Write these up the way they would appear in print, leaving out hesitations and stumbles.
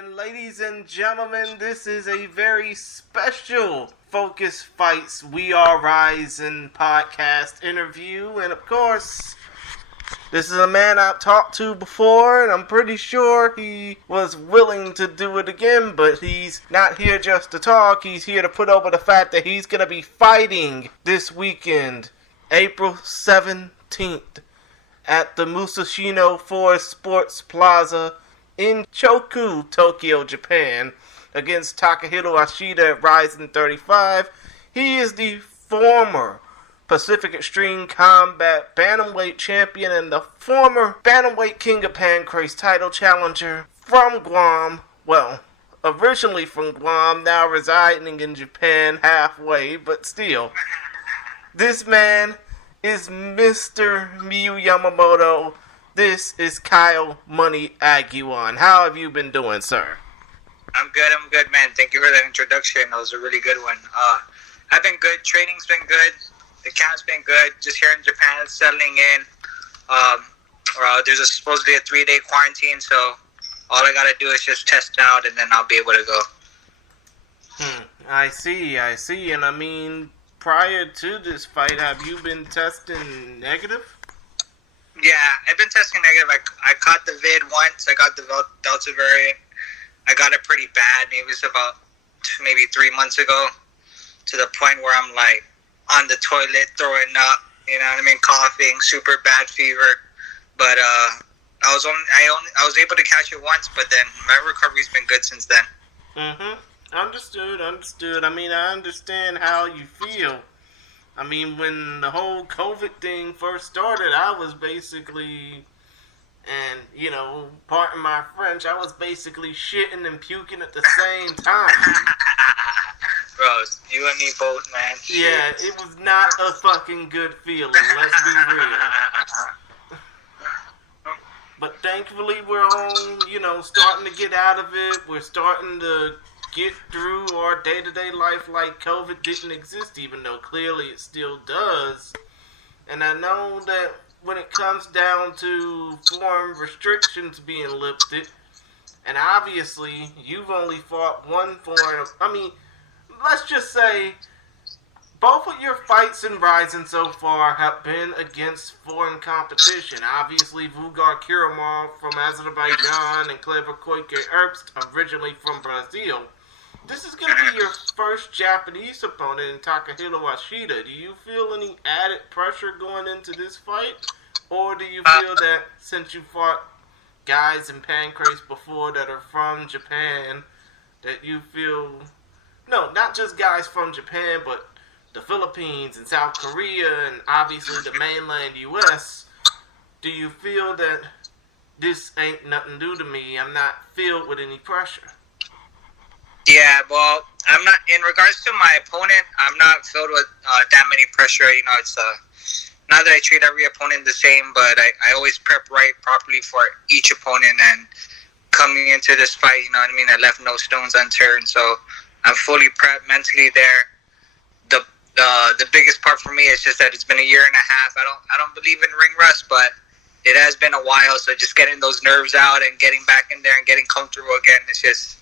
And ladies and gentlemen, this is a very special Focus Fights We Are Rizin podcast interview. And of course, this is a man I've talked to before, and I'm pretty sure he was willing to do it again, but he's not here just to talk. He's here to put over the fact that he's going to be fighting this weekend, April 17th, at the Musashino Forest Sports Plaza in Choku, Tokyo, Japan, against Takahiro Ashida at Rizin 35. He is the former Pacific Extreme Combat Bantamweight Champion and the former Bantamweight King of Pancrase title challenger from Guam. Well, originally from Guam, now residing in Japan halfway, but still. This man is Mr. Miyuu Yamamoto. This is Kyle Money Aguon. How have you been doing, sir? I'm good, man. Thank you for that introduction. That was a really good one. I've been good. Training's been good. The camp's been good. Just here in Japan, it's settling in. There's supposedly a 3-day quarantine, so all I gotta do is just test out, and then I'll be able to go. I see. And I mean, prior to this fight, have you been testing negative? Yeah, I've been testing negative. I caught the vid once. I got the Delta variant. I got it pretty bad. It was about maybe 3 months ago, to the point where I'm like on the toilet throwing up. You know what I mean? Coughing, super bad fever. But I was able to catch it once, but then my recovery's been good since then. Understood. I mean, I understand how you feel. I mean, when the whole COVID thing first started, I was basically, and, you know, pardon my French, I was basically shitting and puking at the same time. Bro, you and me both, man. Yeah, it was not a fucking good feeling, let's be real. But thankfully, we're on, you know, starting to get out of it. We're starting to get through our day-to-day life like COVID didn't exist, even though clearly it still does. And I know that when it comes down to foreign restrictions being lifted, and obviously you've only fought one foreign, I mean, let's just say both of your fights in Rizin so far have been against foreign competition. Obviously, Vugar Kiramov from Azerbaijan and Kleber Koike Herbst, originally from Brazil. This is going to be your first Japanese opponent in Takahiro Ashida. Do you feel any added pressure going into this fight? Or do you feel that since you fought guys in Pancrase before that are from Japan, that you feel... No, not just guys from Japan, but the Philippines and South Korea and obviously the mainland U.S., do you feel that this ain't nothing new to me, I'm not filled with any pressure? Yeah, well, I'm not, in regards to my opponent, I'm not filled with that many pressure. You know, it's not that I treat every opponent the same, but I always prep properly for each opponent, and coming into this fight, you know what I mean, I left no stones unturned, so I'm fully prepped mentally there. The biggest part for me is just that it's been a year and a half. I don't believe in ring rust, but it has been a while, so just getting those nerves out and getting back in there and getting comfortable again is just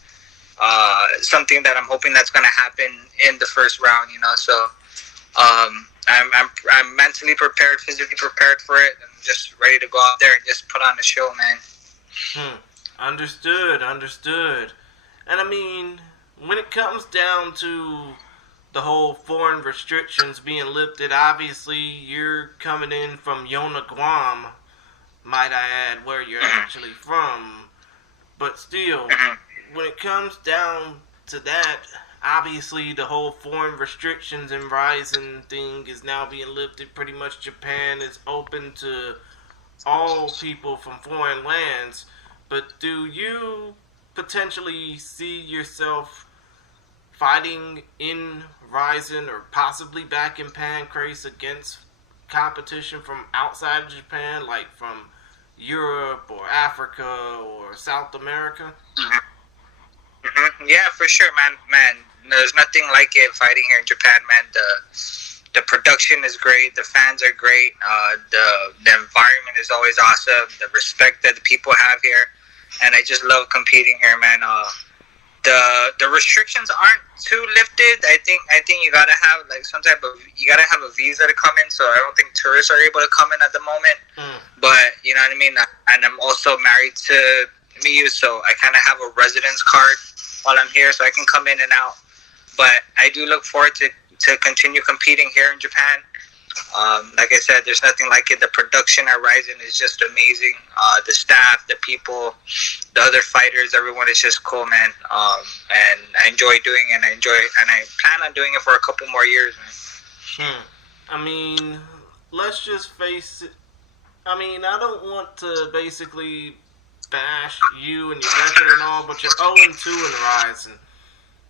something that I'm hoping that's going to happen in the first round, you know. So I'm mentally prepared, physically prepared for it, and just ready to go out there and just put on a show, man. Understood. And I mean, when it comes down to the whole foreign restrictions being lifted, obviously you're coming in from Yona, Guam, might I add, where you're actually from. But still, when it comes down to that, obviously the whole foreign restrictions and Rizin thing is now being lifted. Pretty much Japan is open to all people from foreign lands. But do you potentially see yourself fighting in Rizin or possibly back in Pancrase against competition from outside of Japan, like from Europe or Africa or South America? Yeah, for sure, man. There's nothing like it fighting here in Japan, man. The production is great. The fans are great. The environment is always awesome. The respect that the people have here. and I just love competing here, man. The restrictions aren't too lifted. I think you gotta have like you gotta have a visa to come in. So I don't think tourists are able to come in at the moment. But you know what I mean. And I'm also married to Miyuu, so I kind of have a residence card while I'm here, so I can come in and out. But I do look forward to continue competing here in Japan. Like I said, there's nothing like it. The production at Rizin is just amazing. The staff, the people, the other fighters, everyone is just cool, man. And I enjoy doing it, and I plan on doing it for a couple more years, man. I mean, let's just face it. I mean, I don't want to basically bash you and your record and all, but you're 0-2 in Rizin.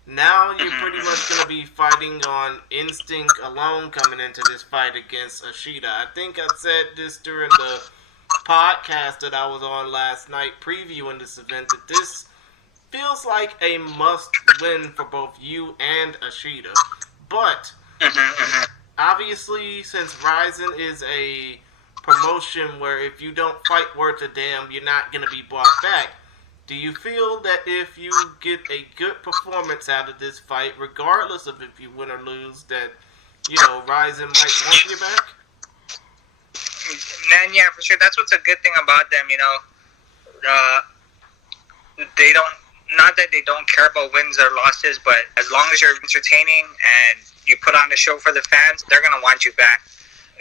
Now you're pretty much going to be fighting on instinct alone coming into this fight against Ashida. I think I said this during the podcast that I was on last night previewing this event, that this feels like a must-win for both you and Ashida. But, obviously, since Rizin is a promotion where if you don't fight worth a damn, you're not going to be brought back, do you feel that if you get a good performance out of this fight, regardless of if you win or lose, that, you know, Rizin might want you back? Man, yeah, for sure. That's what's a good thing about them, you know. They don't, not that they don't care about wins or losses, but as long as you're entertaining and you put on a show for the fans, they're going to want you back.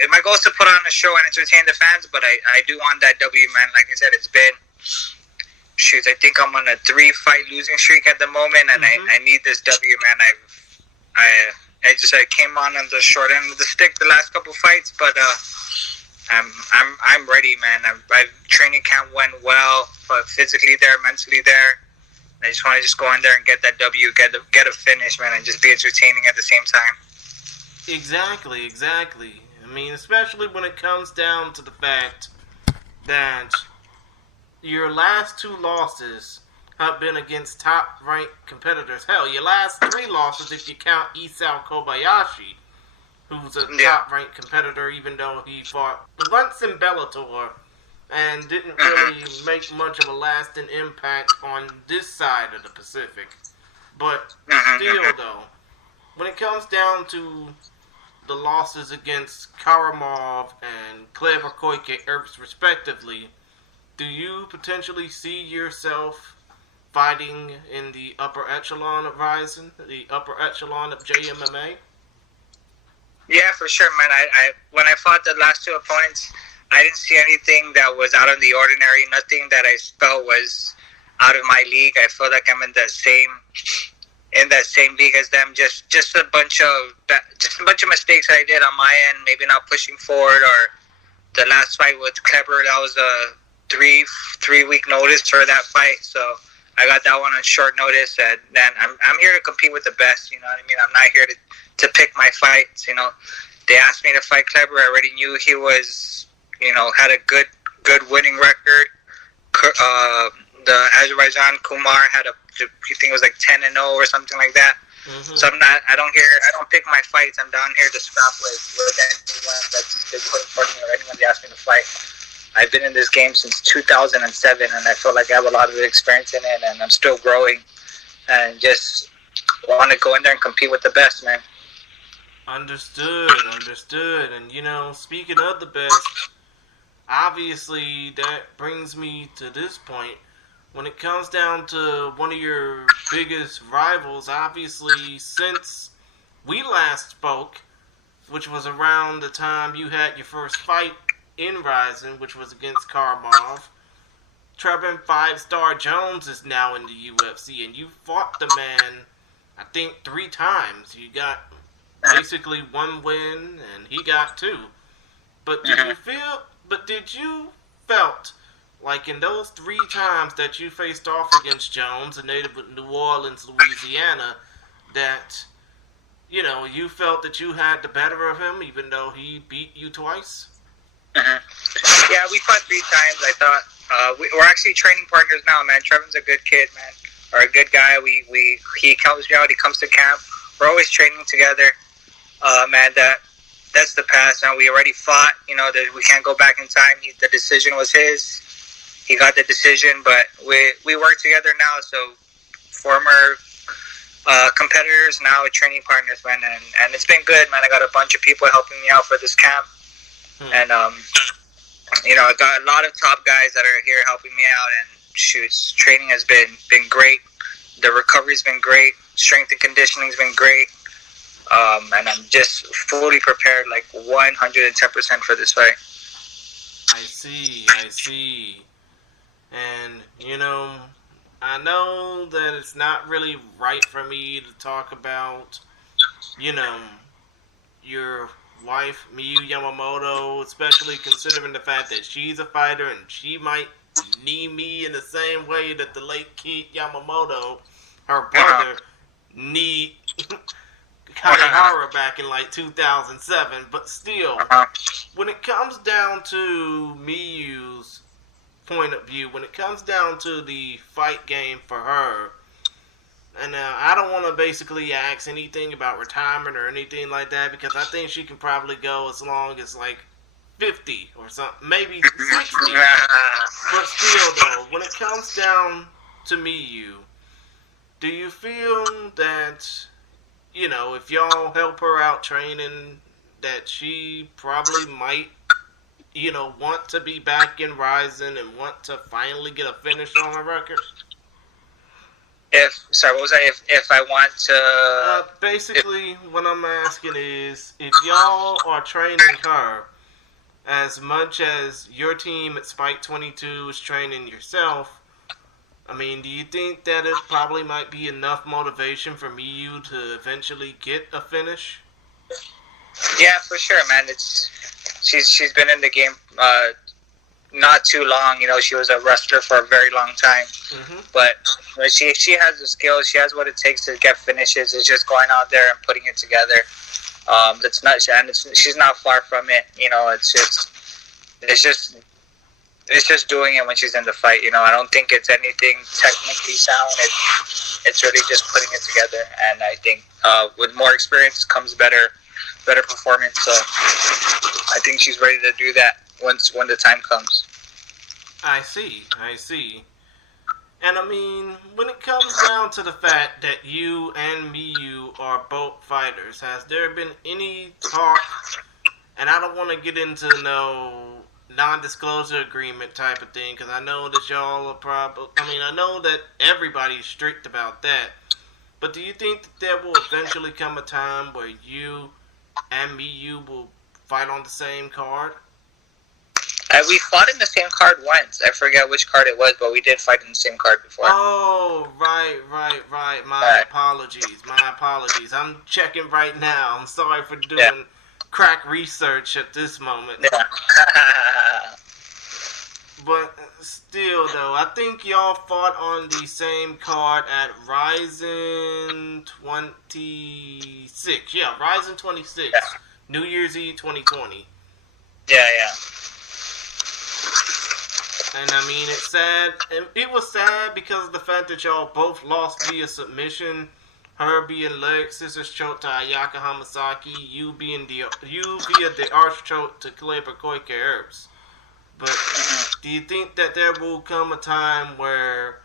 My goal is to put on a show and entertain the fans, but I do want that W, man. Like I said, it's been... Shoot, I think I'm on a 3-fight losing streak at the moment, and I need this W, man. I came on the short end of the stick the last couple fights, but I'm ready, man. Training camp went well, but physically there, mentally there. I just want to go in there and get that W, get a finish, man, and just be entertaining at the same time. Exactly. I mean, especially when it comes down to the fact that your last 2 losses have been against top-ranked competitors. Hell, your last 3 losses, if you count Isao Kobayashi, who's a top-ranked competitor, even though he fought once in Bellator and didn't really make much of a lasting impact on this side of the Pacific. But still, though, when it comes down to the losses against Karamov and Kleber Koike, respectively, do you potentially see yourself fighting in the upper echelon of Rizin, the upper echelon of JMMA? Yeah, for sure, man. I when I fought the last 2 opponents, I didn't see anything that was out of the ordinary. Nothing that I felt was out of my league. I feel like I'm in that same league as them. Just a bunch of mistakes I did on my end. Maybe not pushing forward, or the last fight with Kleber, that was a 3-week notice for that fight, so I got that one on short notice. And then I'm here to compete with the best. You know what I mean? I'm not here to pick my fights. You know, they asked me to fight Kleber. I already knew he was, you know, had a good winning record. The Azerbaijan Kumar had I think it was like 10-0 or something like that. So I don't pick my fights. I'm down here to scrap with anyone that's been put in front of me or anyone they ask me to fight. I've been in this game since 2007, and I feel like I have a lot of experience in it, and I'm still growing, and just want to go in there and compete with the best, man. Understood. And, you know, speaking of the best, obviously that brings me to this point. When it comes down to one of your biggest rivals, obviously, since we last spoke, which was around the time you had your first fight in Rizin, which was against Karamov, Trevin 5-Star Jones is now in the UFC, and you fought the man, I think, 3 times. You got basically 1 win, and he got 2. But did you felt like in those 3 times that you faced off against Jones, a native of New Orleans, Louisiana, that, you know, you felt that you had the better of him, even though he beat you twice? Yeah, we fought 3 times. I thought we're actually training partners now, man. Trevin's a good kid, man, or a good guy. He helps me out. He comes to camp. We're always training together. Man, that's the past. Now we already fought. You know, that we can't go back in time. The decision was his. he got the decision, but we work together now. So former competitors, now training partners, man, and it's been good, man. I got a bunch of people helping me out for this camp, and I got a lot of top guys that are here helping me out. And shoots, training has been great. The recovery's been great. Strength and conditioning's been great. And I'm just fully prepared, like 110% for this fight. I see. And, I know that it's not really right for me to talk about, your wife, Miyuu Yamamoto, especially considering the fact that she's a fighter and she might knee me in the same way that the late Keith Yamamoto, her brother, kneed Takahiro back in like 2007. But still, when it comes down to Miyuu's point of view, when it comes down to the fight game for her, and I don't want to basically ask anything about retirement or anything like that, because I think she can probably go as long as like 50 or something, maybe 60. But still, though, when it comes down to Miyuu, do you feel that, if y'all help her out training, that she probably might, want to be back in Rizin and want to finally get a finish on her record? What was that? If I want to... basically, what I'm asking is, if y'all are training her as much as your team at Spike 22 is training yourself, I mean, do you think that it probably might be enough motivation for Miyuu to eventually get a finish? Yeah, for sure, man. She's been in the game not too long. She was a wrestler for a very long time. But she has the skills. She has what it takes to get finishes. It's just going out there and putting it together. That's not, and she's not far from it. It's just doing it when she's in the fight. I don't think it's anything technically sound. It's really just putting it together. And I think with more experience comes better performance. So I think she's ready to do that when the time comes. I see. And I mean, when it comes down to the fact that you and Miyuu are both fighters, has there been any talk, and I don't want to get into no non-disclosure agreement type of thing, because I know that y'all are probably, I know that everybody's strict about that, but do you think that there will eventually come a time where you and Miyuu will fight on the same card? We fought in the same card once. I forget which card it was, but we did fight in the same card before. Oh, right. My apologies. I'm checking right now. I'm sorry for doing crack research at this moment. Yeah. But still, though, I think y'all fought on the same card at Rizin 26. Yeah, Rizin 26. Yeah. New Year's Eve 2020. Yeah. And I mean, it's sad. And it was sad because of the fact that y'all both lost via submission. Her being leg scissors choke to Ayaka Hamasaki. You via the arch choke to Kleber Koike Herbs. But do you think that there will come a time where,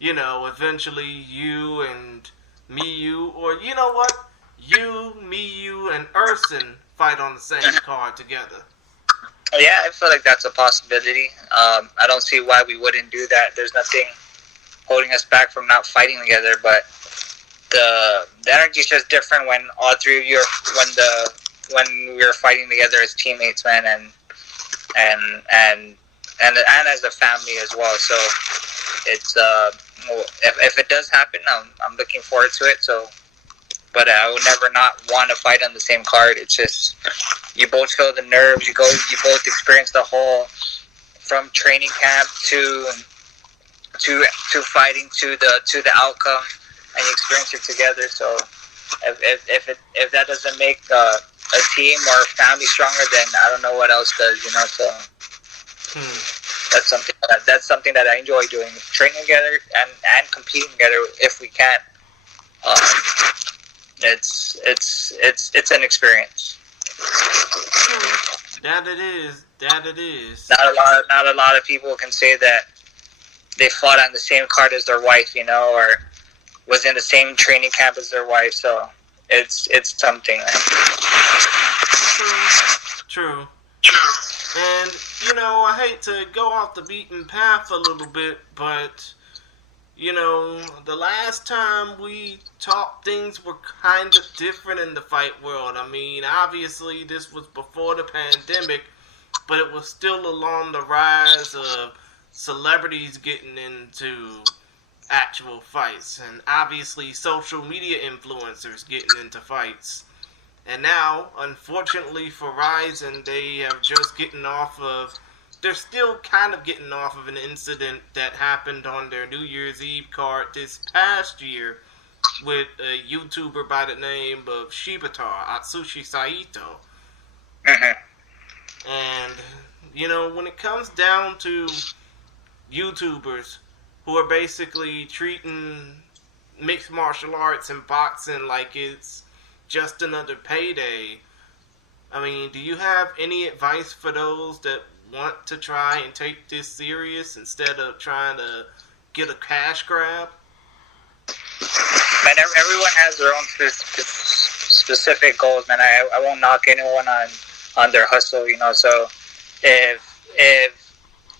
eventually you and Miyuu, or you know what? You, Miyuu, and Erson fight on the same card together? Yeah, I feel like that's a possibility. I don't see why we wouldn't do that. There's nothing holding us back from not fighting together, but the energy is just different when all three of you when we were fighting together as teammates, man, and as a family as well. So it's if it does happen, I'm looking forward to it. So, but I would never not want to fight on the same card. It's just you both feel the nerves. You both experience the whole from training camp to fighting to the outcome, and you experience it together. So if that doesn't make a team or a family stronger, then I don't know what else does. So that's something that I enjoy doing, training together and competing together if we can. It's an experience. That it is. Not a lot of people can say that they fought on the same card as their wife, you know, or was in the same training camp as their wife. So it's something. True. And, you know, I hate to go off the beaten path a little bit, but, you know, the last time we talked, things were kind of different in the fight world. I mean, obviously, this was before the pandemic, but it was still along the rise of celebrities getting into actual fights, and obviously social media influencers getting into fights. And now, unfortunately for Rizin, they have just they're still kind of getting off of an incident that happened on their New Year's Eve card this past year with a YouTuber by the name of Shibatar, Atsushi Saito. And, you know, when it comes down to YouTubers who are basically treating mixed martial arts and boxing like it's just another payday, I mean, do you have any advice for those that want to try and take this serious instead of trying to get a cash grab? Man, everyone has their own specific goals, man. I won't knock anyone on their hustle, you know. So if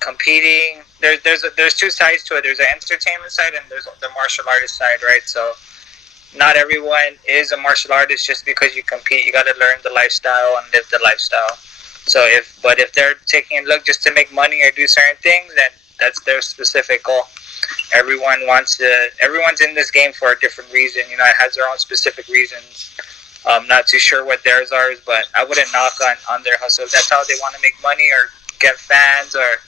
competing, there's two sides to it. There's an entertainment side and there's the martial artist side, right? So not everyone is a martial artist just because you compete. You got to learn the lifestyle and live the lifestyle. So if they're taking a look just to make money or do certain things, then that's their specific goal. Everyone's in this game for a different reason. You know, it has their own specific reasons. Not too sure what theirs are, but I wouldn't knock on their hustle. If that's how they want to make money or get fans or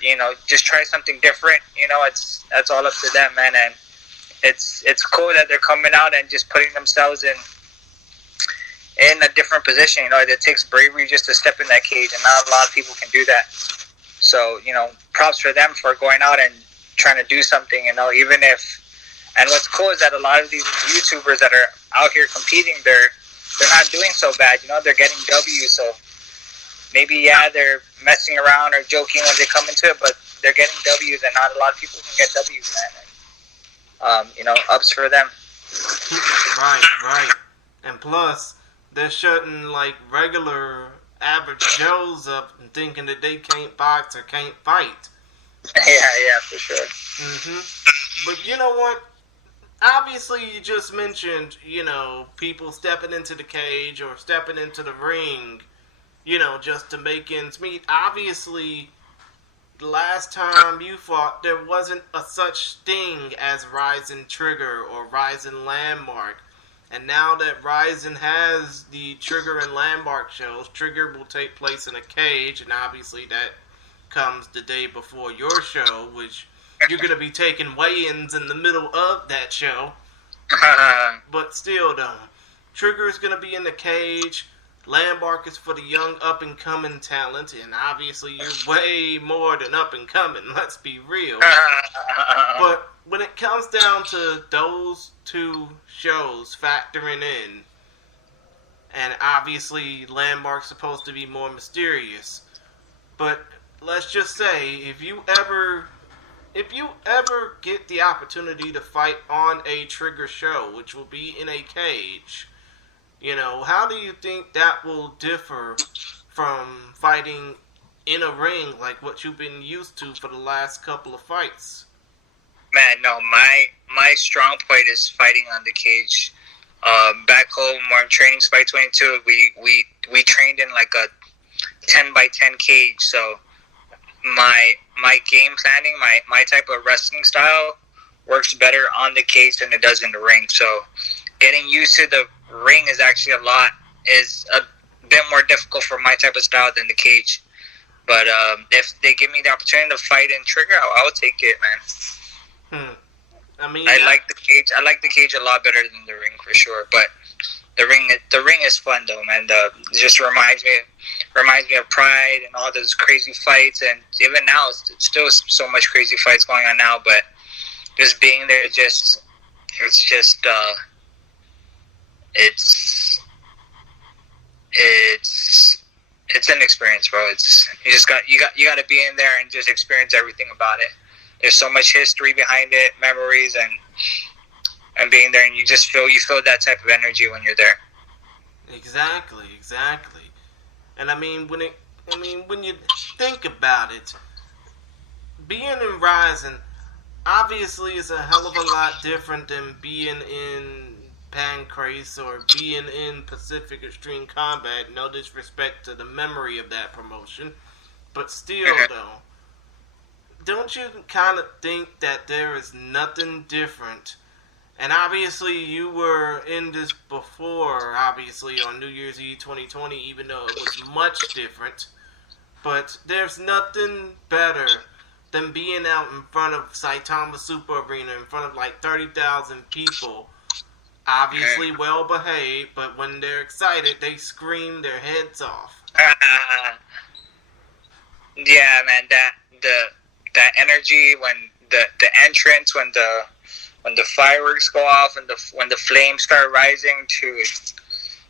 you know, just try something different. You know, that's all up to them, man. And it's cool that they're coming out and just putting themselves in a different position. You know, it takes bravery just to step in that cage, and not a lot of people can do that. So, you know, props for them for going out and trying to do something, you know, and what's cool is that a lot of these YouTubers that are out here competing, they're not doing so bad, you know, they're getting W's. So maybe, yeah, they're messing around or joking when they come into it, but they're getting W's, and not a lot of people can get W's, man. And, you know, ups for them. Right. And plus, they're shutting, like, regular average Joes up and thinking that they can't box or can't fight. Yeah, for sure. But you know what? Obviously, you just mentioned, you know, people stepping into the cage or stepping into the ring, you know, just to make ends meet. Obviously, the last time you fought, there wasn't a such thing as Rizin Trigger or Rizin Landmark. And now that Rizin has the Trigger and Landmark shows, Trigger will take place in a cage, and obviously that comes the day before your show, which you're going to be taking weigh-ins in the middle of that show. But still, though, Trigger is going to be in the cage. Landmark is for the young up-and-coming talent, and obviously you're way more than up-and-coming, let's be real. But when it comes down to those two shows factoring in, and obviously Landmark's supposed to be more mysterious, but let's just say, if you ever get the opportunity to fight on a Trigger show, which will be in a cage, you know, how do you think that will differ from fighting in a ring like what you've been used to for the last couple of fights? Man, no, my strong point is fighting on the cage. Back home, where I'm training Spike 22, we trained in like a 10 by 10 cage, so my game planning, my type of wrestling style works better on the cage than it does in the ring. So getting used to the ring is actually a bit more difficult for my type of style than the cage. But if they give me the opportunity to fight in Trigger, I would take it, man. I mean, I like the cage. I like the cage a lot better than the ring for sure. But the ring is fun though, man. It just reminds me of Pride and all those crazy fights, and even now it's still so much crazy fights going on now. But just being there, it's an experience, bro. You got to be in there and just experience everything about it. there's so much history behind it, memories, and being there, and you feel that type of energy when you're there. Exactly. And I mean, when you think about it, being in Rizin obviously is a hell of a lot different than being in Pancrase or being in Pacific Extreme Combat. No disrespect to the memory of that promotion, but still, though, don't you kind of think that there is nothing different? And obviously, you were in this before, obviously, on New Year's Eve 2020, even though it was much different. But there's nothing better than being out in front of Saitama Super Arena, in front of like 30,000 people. Obviously well behaved, but when they're excited, they scream their heads off. Yeah, man, that energy when the entrance, when the fireworks go off, and when the flames start rising, to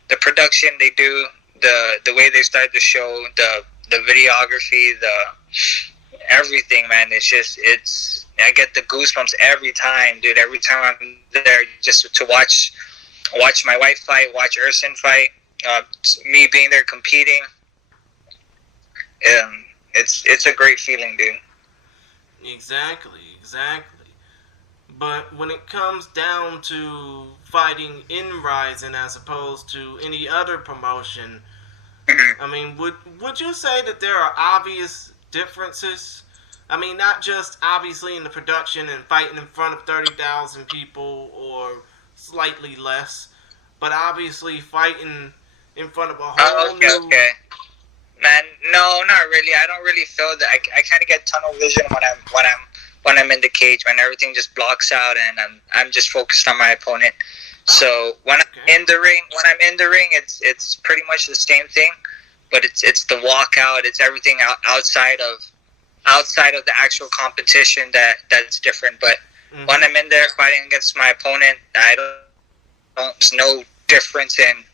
the production they do, the way they start the show, the videography, everything, man. I get the goosebumps every time, dude. Every time I'm there, just to watch my wife fight, watch Erson fight, me being there competing. It's a great feeling, dude. Exactly. But when it comes down to fighting in Rizin as opposed to any other promotion, I mean, would you say that there are obvious differences? I mean, not just obviously in the production and fighting in front of 30,000 people or slightly less, but obviously fighting in front of a whole new... Okay. Man, no, not really. I don't really feel that. I kind of get tunnel vision when I'm in the cage, man. Everything just blocks out, and I'm just focused on my opponent. So when I'm in the ring, it's pretty much the same thing, but it's the walkout. It's everything outside of the actual competition that's different. But when I'm in there fighting against my opponent, there's no difference in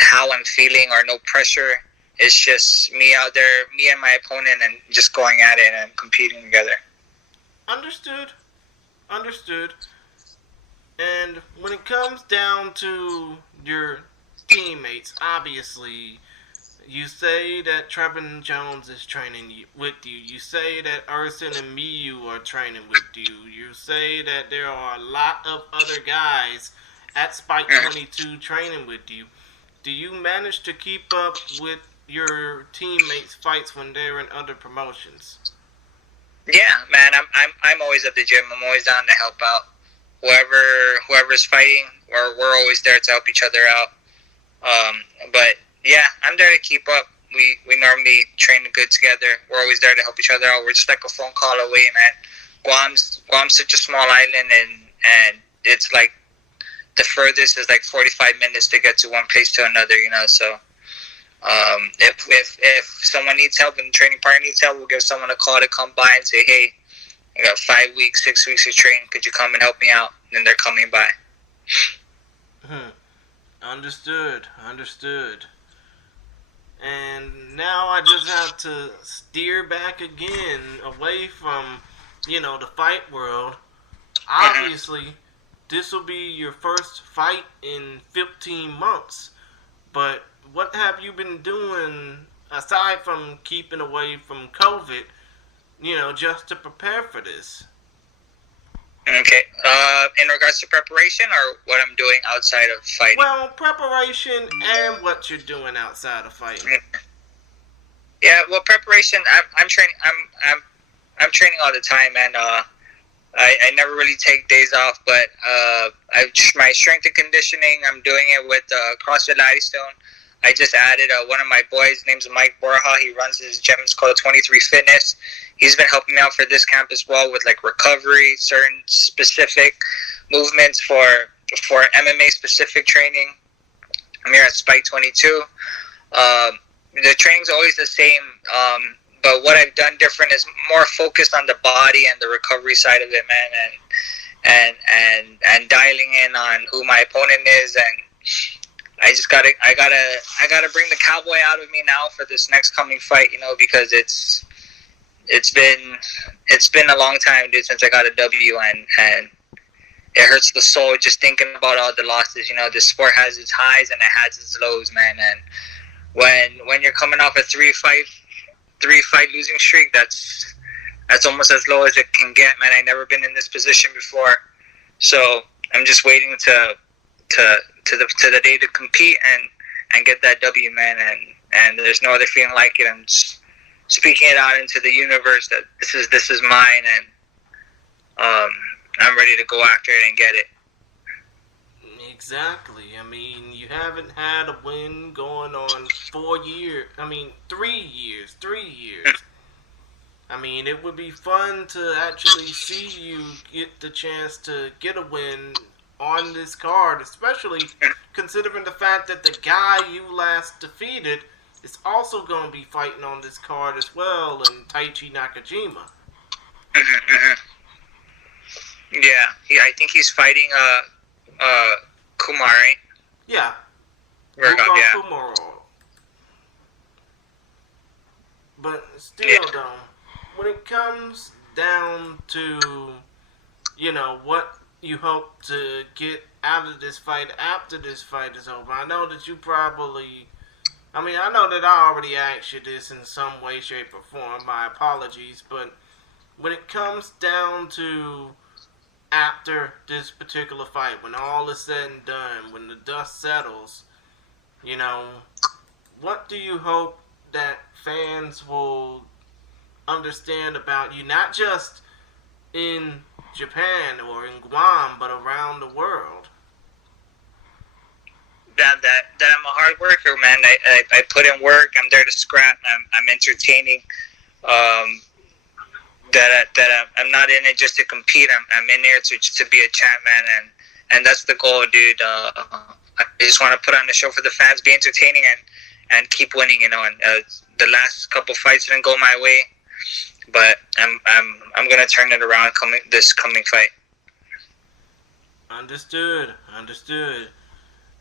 how I'm feeling or no pressure. It's just me out there, me and my opponent, and just going at it and competing together. Understood. And when it comes down to your teammates, obviously, you say that Trevin Jones is training with you. You say that Erson and Miyuu are training with you. You say that there are a lot of other guys at Spike 22 training with you. Do you manage to keep up with your teammates' fights when they're in other promotions? Yeah, man, I'm always at the gym. I'm always down to help out. Whoever's fighting, we're always there to help each other out. But yeah, I'm there to keep up. We normally train good together. We're always there to help each other out. We're just like a phone call away, man. Guam's such a small island, and it's like the furthest is like 45 minutes to get to one place to another, you know. So if someone needs help and the training partner needs help, we'll give someone a call to come by and say, hey, I got 5 weeks, 6 weeks of training. Could you come and help me out? And they're coming by. Understood. And now I just have to steer back again away from, the fight world. Obviously, this will be your first fight in 15 months. But what have you been doing aside from keeping away from COVID, just to prepare for this? Okay. In regards to preparation or what I'm doing outside of fighting? Well, preparation and what you're doing outside of fighting. Yeah, well, preparation. I'm training. I'm training all the time, and I never really take days off. But my strength and conditioning, I'm doing it with CrossFit Laddystone. I just added one of my boys. His name's Mike Borja. He runs his gym. It's called 23 Fitness. He's been helping me out for this camp as well with like recovery, certain specific movements for MMA specific training. I'm here at Spike 22. The training's always the same, but what I've done different is more focused on the body and the recovery side of it, man, and dialing in on who my opponent is, and I gotta bring the cowboy out of me now for this next coming fight, because it's it's been a long time, dude, since I got a W, and it hurts the soul just thinking about all the losses. You know, this sport has its highs and it has its lows, man. And when you're coming off a three fight losing streak, that's almost as low as it can get, man. I've never been in this position before, so I'm just waiting to the day to compete and get that W, man. And there's no other feeling like it. I'm just speaking it out into the universe that this is mine, and I'm ready to go after it and get it. Exactly. I mean, you haven't had a win going on 4 years. I mean, 3 years. 3 years. I mean, it would be fun to actually see you get the chance to get a win on this card, especially considering the fact that the guy you last defeated is also going to be fighting on this card as well, in Taichi Nakajima. Yeah, I think he's fighting Kumar, right? Yeah. Kumar. But still, though, when it comes down to, you know, what you hope to get out of this fight after this fight is over, I know that you probably... I mean, I know that I already asked you this in some way, shape, or form. My apologies. But when it comes down to after this particular fight, when all is said and done, when the dust settles, you know, what do you hope that fans will understand about you, not just in Japan or in Guam, but around the world? That I'm a hard worker, man. I put in work. I'm there to scrap. I'm entertaining. I'm not in it just to compete. I'm in there to be a champ, man. And that's the goal, dude. I just want to put on the show for the fans, be entertaining, and keep winning. You know. And the last couple fights didn't go my way, but I'm gonna turn it around this coming fight. Understood.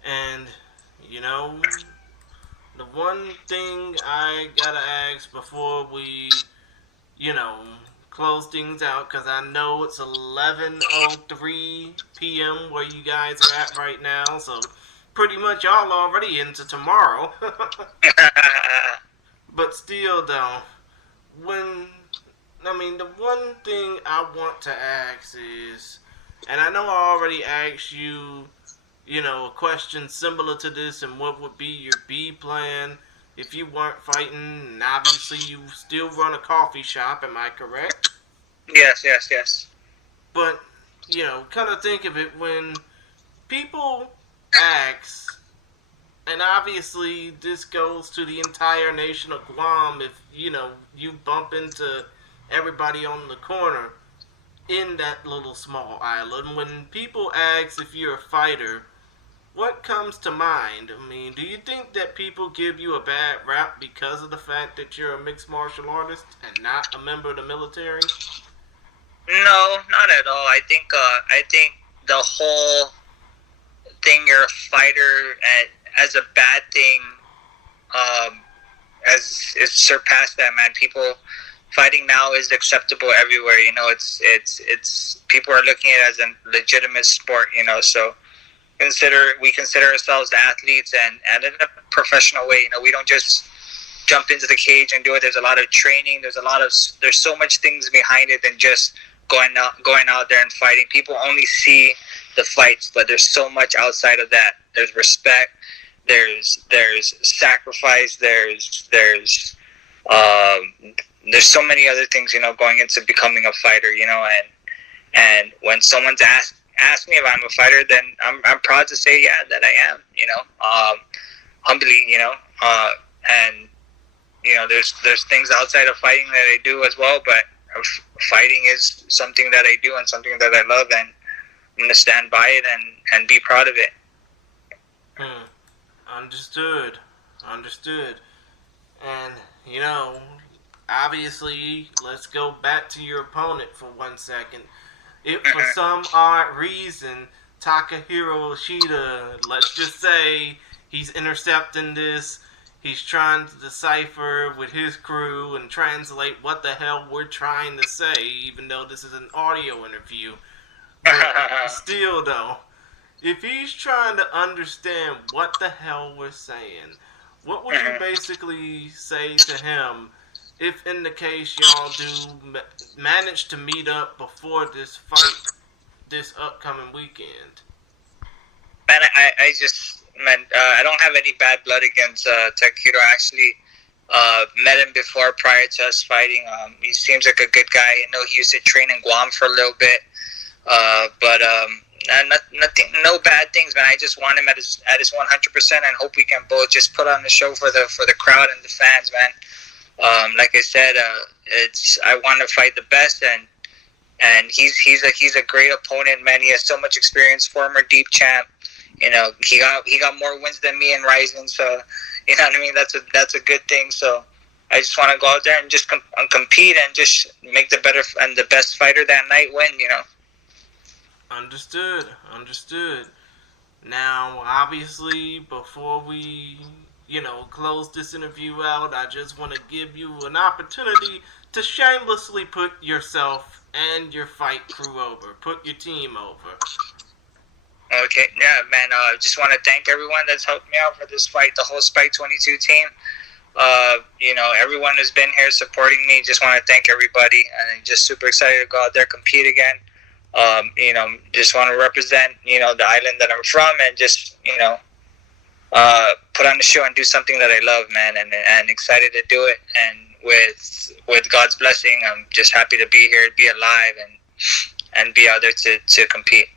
And, you know, the one thing I gotta ask before we, you know, close things out, because I know it's 11:03 p.m. where you guys are at right now, so pretty much y'all already into tomorrow. But still, though, the one thing I want to ask is, and I know I already asked you, you know, a question similar to this, and what would be your B plan if you weren't fighting, and obviously you still run a coffee shop, am I correct? Yes. But, you know, kind of think of it, when people ask, and obviously this goes to the entire nation of Guam, if, you know, you bump into everybody on the corner in that little small island, when people ask if you're a fighter, what comes to mind? I mean, do you think that people give you a bad rap because of the fact that you're a mixed martial artist and not a member of the military? No, not at all. I think the whole thing, you're a fighter, as a bad thing, as it's surpassed that, man. People fighting now is acceptable everywhere. You know, it's people are looking at it as a legitimate sport. You know, so. We consider ourselves athletes, and in a professional way. You know, we don't just jump into the cage and do it. There's a lot of training. There's so much things behind it than just going out there and fighting. People only see the fights, but there's so much outside of that. There's respect. There's sacrifice. There's so many other things, you know, going into becoming a fighter. You know, and when someone's ask me if I'm a fighter, then I'm proud to say, yeah, that I am, you know, humbly, you know, and, you know, there's things outside of fighting that I do as well, but fighting is something that I do and something that I love, and I'm going to stand by it and be proud of it. Understood. And, you know, obviously, let's go back to your opponent for 1 second. If for some odd reason Takahiro Ashida, let's just say he's intercepting this, He's trying to decipher with his crew and translate what the hell we're trying to say, even though this is an audio interview. But still, though, if he's trying to understand what the hell we're saying, what would you basically say to him if, in the case y'all do manage to meet up before this fight this upcoming weekend? Man, I don't have any bad blood against Takahiro. I actually met him before, prior to us fighting. He seems like a good guy. I know he used to train in Guam for a little bit. No bad things, man. I just want him at his 100%, and hope we can both just put on the show for the crowd and the fans, man. Like I said, I want to fight the best, and he's a great opponent, man. He has so much experience, former deep champ. You know, he got more wins than me in Rizin, so you know what I mean. That's a good thing. So I just want to go out there and just compete and just make the better and the best fighter that night win. You know. Understood. Now, obviously, before we, close this interview out, I just want to give you an opportunity to shamelessly put yourself and your fight crew over. Put your team over. Okay, yeah, man. Just want to thank everyone that's helped me out for this fight, the whole Spike 22 team. Everyone who's been here supporting me. Just want to thank everybody, and I'm just super excited to go out there, compete again. Just want to represent, the island that I'm from, and just, put on the show and do something that I love, man, and excited to do it. And with God's blessing, I'm just happy to be here, be alive, and be out there to compete.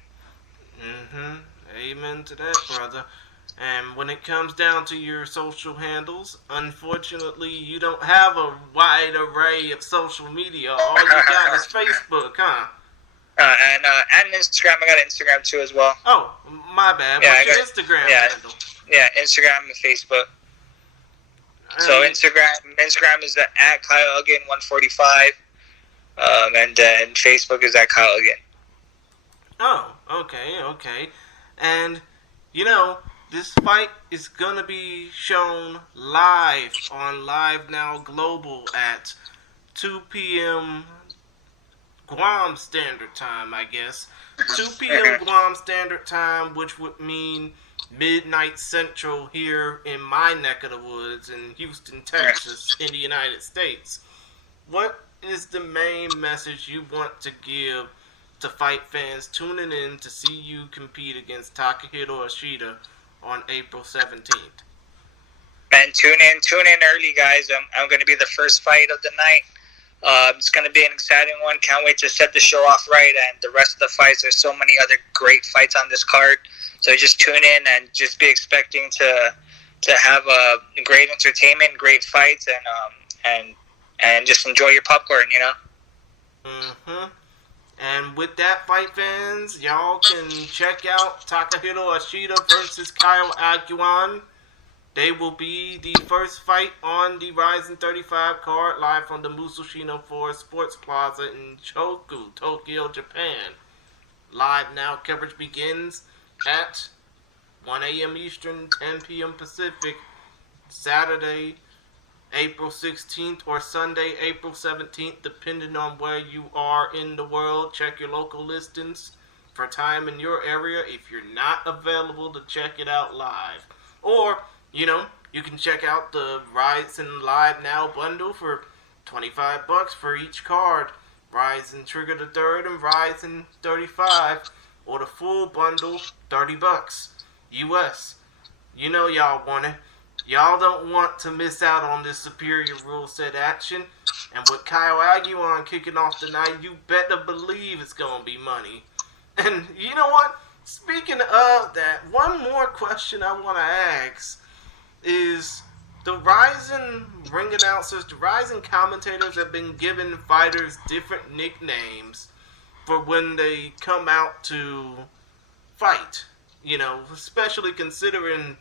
Amen to that, brother. And when it comes down to your social handles, unfortunately, you don't have a wide array of social media. All you got is Facebook, huh? And Instagram. I got Instagram too as well. Oh, my bad. Yeah, what's your Instagram handle? Yeah, Instagram and Facebook. So Instagram is at Kyle Aguon 145, and then Facebook is at Kyle Aguon. Oh, okay. And, this fight is going to be shown live on Live Now Global at 2 p.m. Guam Standard Time, I guess. 2 p.m. Guam Standard Time, which would mean midnight Central here in my neck of the woods in Houston, Texas, in the United States. What is the main message you want to give to fight fans tuning in to see you compete against Takahiro Ashida on April 17th? Man, tune in early, guys. I'm going to be the first fight of the night. It's going to be an exciting one. Can't wait to set the show off right, and the rest of the fights. There's so many other great fights on this card, so just tune in and just be expecting to have great entertainment, great fights, and just enjoy your popcorn, And with that, fight fans, y'all can check out Takahiro Ashida versus Kyle Aguon. They will be the first fight on the Rizin 35 card, live from the Musashino Forest Sports Plaza in Choku, Tokyo, Japan. Live now coverage begins at 1 a.m. Eastern, 10 p.m. Pacific, Saturday, April 16th, or Sunday, April 17th, depending on where you are in the world. Check your local listings for time in your area if you're not available to check it out live. Or, you can check out the Rizin Live Now bundle for $25 for each card. Rizin Trigger the Third and Rizin 35, or the full bundle, $30 US. Y'all want it. Y'all don't want to miss out on this superior rule set action. And with Kyle Aguon kicking off tonight, you better believe it's going to be money. And you know what? Speaking of that, one more question I want to ask is, the Rizin ring announcers, the Rizin commentators have been giving fighters different nicknames for when they come out to fight. Especially considering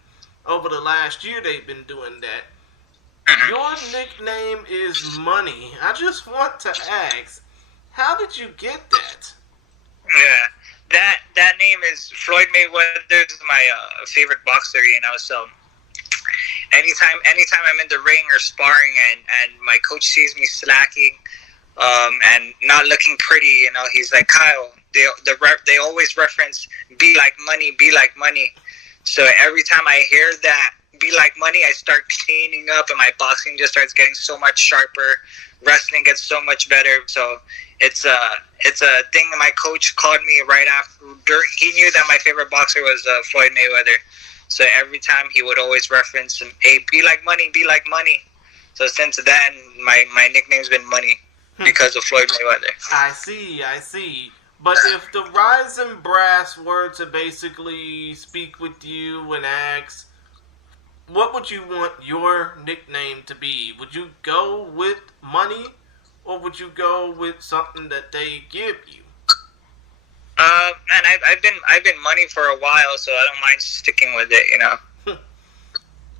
over the last year they've been doing that. Your nickname is Money. I just want to ask, how did you get that? Yeah, that name is Floyd Mayweather is my favorite boxer, so anytime I'm in the ring or sparring and my coach sees me slacking and not looking pretty, he's like, Kyle, they always reference be like money. So every time I hear that be like money, I start cleaning up and my boxing just starts getting so much sharper. Wrestling gets so much better. So it's a thing that my coach called me right after. He knew that my favorite boxer was Floyd Mayweather. So every time he would always reference, hey, be like money. So since then, my nickname's been Money because of Floyd Mayweather. I see. But if the Rizin brass were to basically speak with you and ask, what would you want your nickname to be? Would you go with Money, or would you go with something that they give you? Man, I've been Money for a while, so I don't mind sticking with it.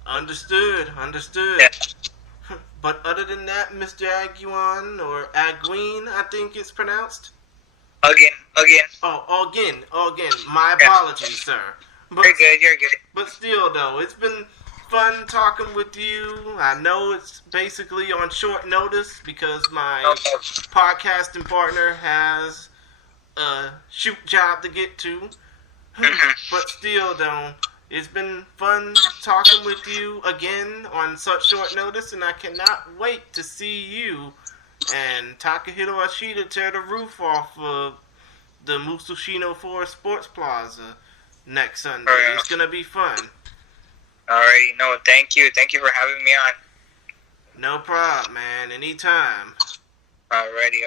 Understood. Yeah. But other than that, Mr. Aguon, or Aguon, I think it's pronounced. Again. Oh, again. My apologies, sir. But, You're good. But still, though, it's been fun talking with you. I know it's basically on short notice because my podcasting partner has a shoot job to get to. But still, though, it's been fun talking with you again on such short notice, and I cannot wait to see you and Takahiro Ashida tear the roof off of the Musashino Forest Sports Plaza next Sunday. Oh, yeah. It's going to be fun. Alright, no, thank you. Thank you for having me on. No problem, man. Anytime. Alrighty.